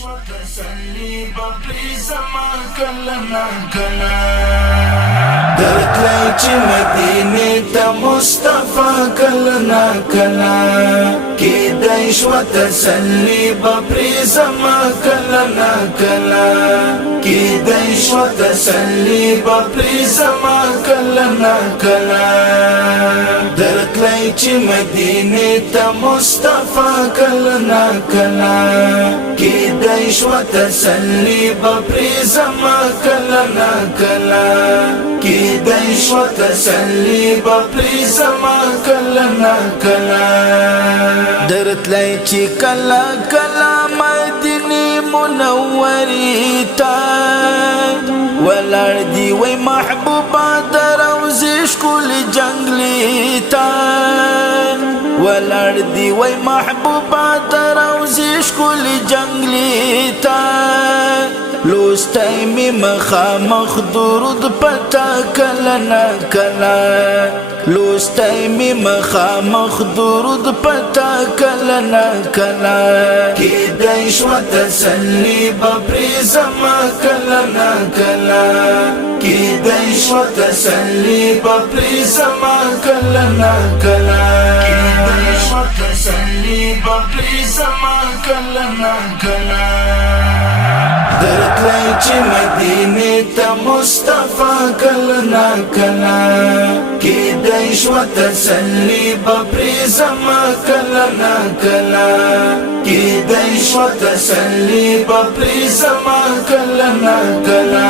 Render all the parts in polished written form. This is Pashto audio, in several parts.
شو تسلي بپری زما کله نا کله درتلی چې مدینه ته مصطفی کله نا کله کیدای شو تسلي بپری زما کله نا کله کیدای شو تسلي بپری زما کله نا کله درتلی چې مدینه ته مصطفی کله نا کله کیدای شو تسلی بپری زما کله نا کله کیدای شو تسلی بپری زما کله نا کله درتلی چې کله کله مدینه منورې ته ولر دی وای محبوبا دروزې ښکل جنگلی ته ولر دی وای محبوبا دروزې ښکل جنگلی ته لوستی می مخامخ درود پتا کله نا کله لوستی می مخامخ درود پتا کله نا کله کیدای شو تسلی بپری زما کله نا کله کیدای شو تسلی بپری زما کله نا کله کیدای شو تسلی بپری زما کله نا کله درتلی چې مدینه ته مصطفی کله نا کله کیدای شو تسلی بپری زما کله نا کله کیدای شو تسلی بپری زما کله نا کله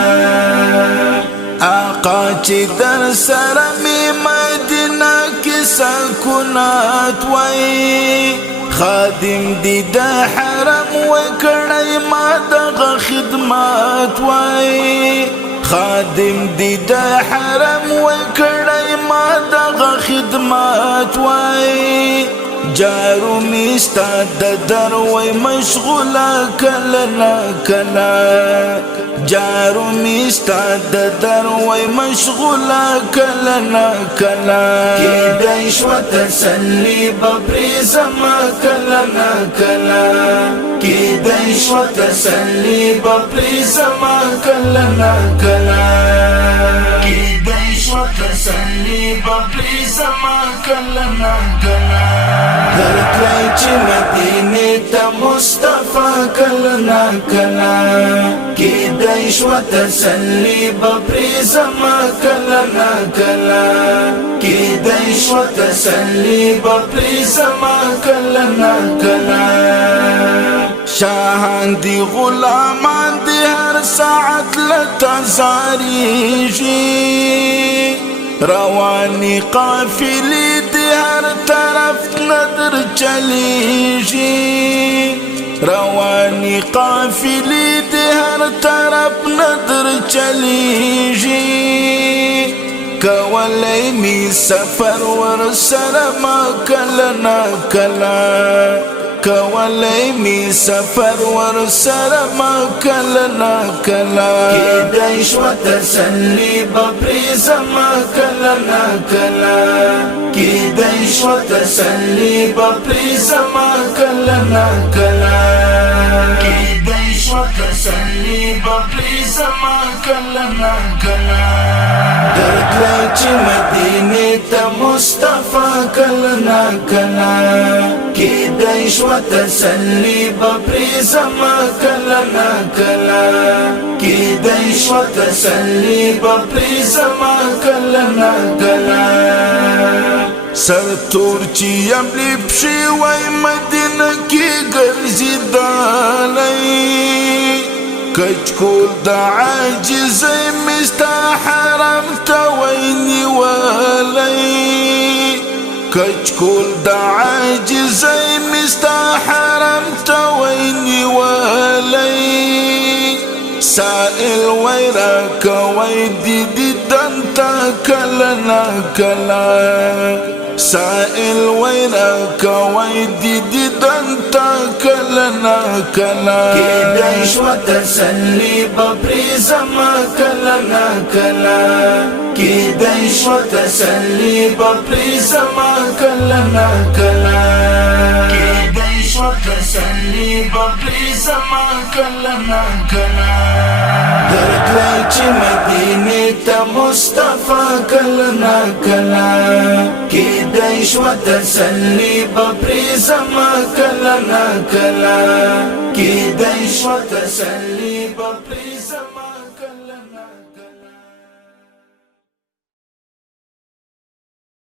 آقا چې در سره می مدینه کې سکونات وای خادم دی د حرم وکړی ما دغه خدمات وای خادم دی د حرم وکړی ما دغه خدمات وای جارو میستا د دروي مشغوله کله نا کله جارو میستا د دروي مشغوله کله نا کله کیدای شو تسلی بپری زما کله نا کله کیدای شو تسلی بپری زما کله نا کله کیدای شو تسلی بپری زما کله نا کله درتلی چې مدینه ته مصطفی کله نا کله کیدای شو تسلی بپری زما کله نا کله کیدای شو تسلی بپری زما کله نا کله شاهان دی غلامان دی هر ساعت لتزاریږي رواني قافلې دی هر طرف نظر چلیږي رواني قافلې دی هر طرف نظر چلیږي کولای می سفر ور سره ما کله نا کله کولای می سفر ور سره ما کله نا کله کیدای شو تسلی بپری زما کله نا کله کیدای شو تسلی بپری زما کله نا کله کیدای شو تسلی بپری زما کله نا کله درتلی چې مدینه ته مصطفی کله نا کله کیدای شو تسلی بپری زما کله نا کله کیدای شو تسلی بپری زما کله نا کله سر تور چې یملی پشي وای مدینه کې ګرځیدلی کچکول د عاجزۍ مستا حرم ته ویني ولی کچکول د عاجزۍ مستا حرم ته ویني ولی سائل ویرا کوي دی دیدن تا کله نا کله سائل ویرا کوي دی دیدن تا کله نا کله کیدای شو تسلی بپری زما کله نا کله کیدای شو تسلی بپری زما کله نا کله کیدای شو وتسلي بپری زما کله نا کله درکړی چې مدینه ته مصطفی کله نا کله کیدای شو تسلي بپری زما کله نا کله کیدای شو تسلي بپری زما